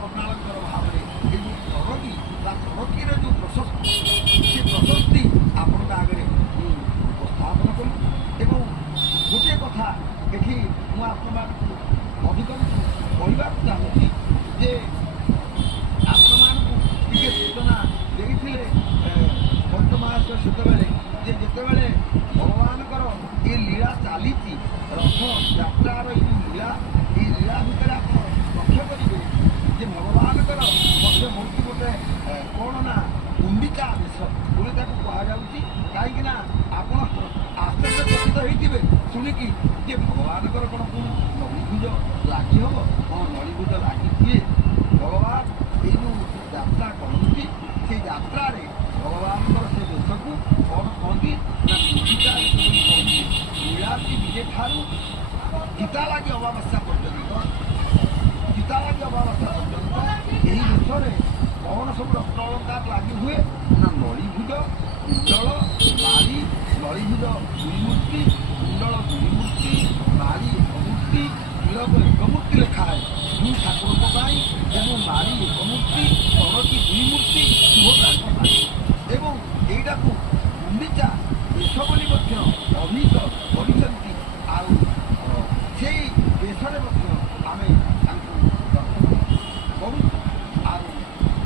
କରୁଣାଳଙ୍କର ଭାବରେ ଏ ଯେଉଁ ତରକୀ ବା ତରକୀର ଯେଉଁ ପ୍ରଶସ୍ତି ସେ ପ୍ରଶସ୍ତି ଆପଣଙ୍କ ଆଗରେ ମୁଁ ଉପସ୍ଥାପନ କଲି। ଏବଂ ଗୋଟିଏ କଥା ଏଠି ମୁଁ ଆପଣମାନଙ୍କୁ ଅଧିକାଂଶ କହିବାକୁ ଚାହୁଁଛି ଯେ ଆପଣମାନଙ୍କୁ ଟିକେ ସୂଚନା ଦେଇଥିଲେ ପଞ୍ଚମାସ ସେତେବେଳେ ଯେ ଯେତେବେଳେ ଭଗବାନଙ୍କର ଏ ଲୀଳା ଚାଲିଛି ରଥ ଯାତ୍ରାର ଏଇ ଯେଉଁ ଲୀଳା ଏ ଲୀଳା ଭିତରେ ଆପଣ ଲକ୍ଷ୍ୟ କରିବେ ଯେ ଭଗବାନଙ୍କର ମଧ୍ୟ ହେଉଛି ଗୋଟେ କ'ଣ ନା ଗୁଣ୍ଡିଚା ବେଶ ବୋଲି ତାକୁ କୁହାଯାଉଛି। କାହିଁକିନା ଆପଣ ଆଶ୍ଚର୍ଯ୍ୟଚକିତ ହେଇଥିବେ ଶୁଣିକି ଯେ ଭଗବାନଙ୍କର କ'ଣ ନଳିଭୁଜ ଲାଗି ହେବ? ହଁ, ନଳିଭୁଜ ଲାଗି କିଏ? ଭଗବାନ ଏଇ ଯେଉଁ ଯାତ୍ରା କରନ୍ତି ସେଇ ଯାତ୍ରାରେ ଭଗବାନଙ୍କର ସେ ବେଶକୁ କ'ଣ କହନ୍ତି ନା ଗୁଣ୍ଡିଚା ବେଶ ବୋଲି କହନ୍ତି। ନୀଳାଦ୍ରି ବିଜେ ଠାରୁ ଗୀତା ଲାଗି ଅମାବାସ୍ୟା ପର୍ଯ୍ୟନ୍ତ ଏହି ବେଶରେ କ'ଣ ସବୁ ରତ୍ନ ଅଳଙ୍କାର ଲାଗି ହୁଏ ନା ନଳିଭୁଜ, କୁଣ୍ଡଳ, ମାଳି, ନଳିଭୁଜ ଦୁଇ ମୂର୍ତ୍ତି, କୁଣ୍ଡଳ ଦୁଇ ମୂର୍ତ୍ତି, ମାଳି ଏକ ମୂର୍ତ୍ତି, ତିଳକ ଏକ ମୂର୍ତ୍ତି ଲେଖାଏ ଦୁଇ ଠାକୁରଙ୍କ ପାଇଁ ଏବଂ ମାଳି ଏକ ମୂର୍ତ୍ତି, ତରକୀ ଦୁଇ ମୂର୍ତ୍ତି ସୁଭଦ୍ରାଙ୍କ ପାଇଁ। ଏବଂ ଏଇଟାକୁ ଗୁଣ୍ଡିଚା ବେଶ ବୋଲି ମଧ୍ୟ ଅଭିହିତ କରିଛନ୍ତି। ଆଉ ସେଇ ବେଶରେ ମଧ୍ୟ ଆମେ ତାଙ୍କୁ ଦର୍ଶନ କରୁଛୁ। ଆଉ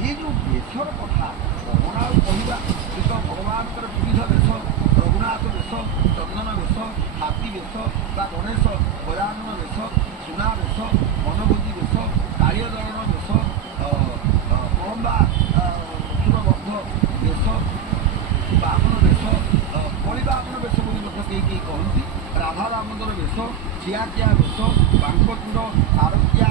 ଏ ଯେଉଁ ବେଶର କଥା କ'ଣ ଆଉ କହିବା? ସେ ତ ଭଗବାନଙ୍କର ବିବିଧ ବେଶ, ରଘୁନାଥ ବେଶ, ଚନ୍ଦନ ବେଶ, ହାତୀ ବେଶ ବା ଗଣେଶ ଗଜାନନ ବେଶ, ସୁନା ବେଶ, ବନଭୋଜି ବେଶ, କାଳିୟ ଦଳନ ବେଶ, କଳମ୍ବା ସୁରବଦ୍ଧ ବେଶ, ବାମନ ବେଶ, କଳି ବାମନ ବେଶ ବୋଲି ମଧ୍ୟ କେହି କହନ୍ତି, ରାଧା ଦାମୋଦର ବେଶ, ଖିଆଖିଆ ବେଶ, ବାଙ୍କଚୂଡ଼, ଆରତିଆ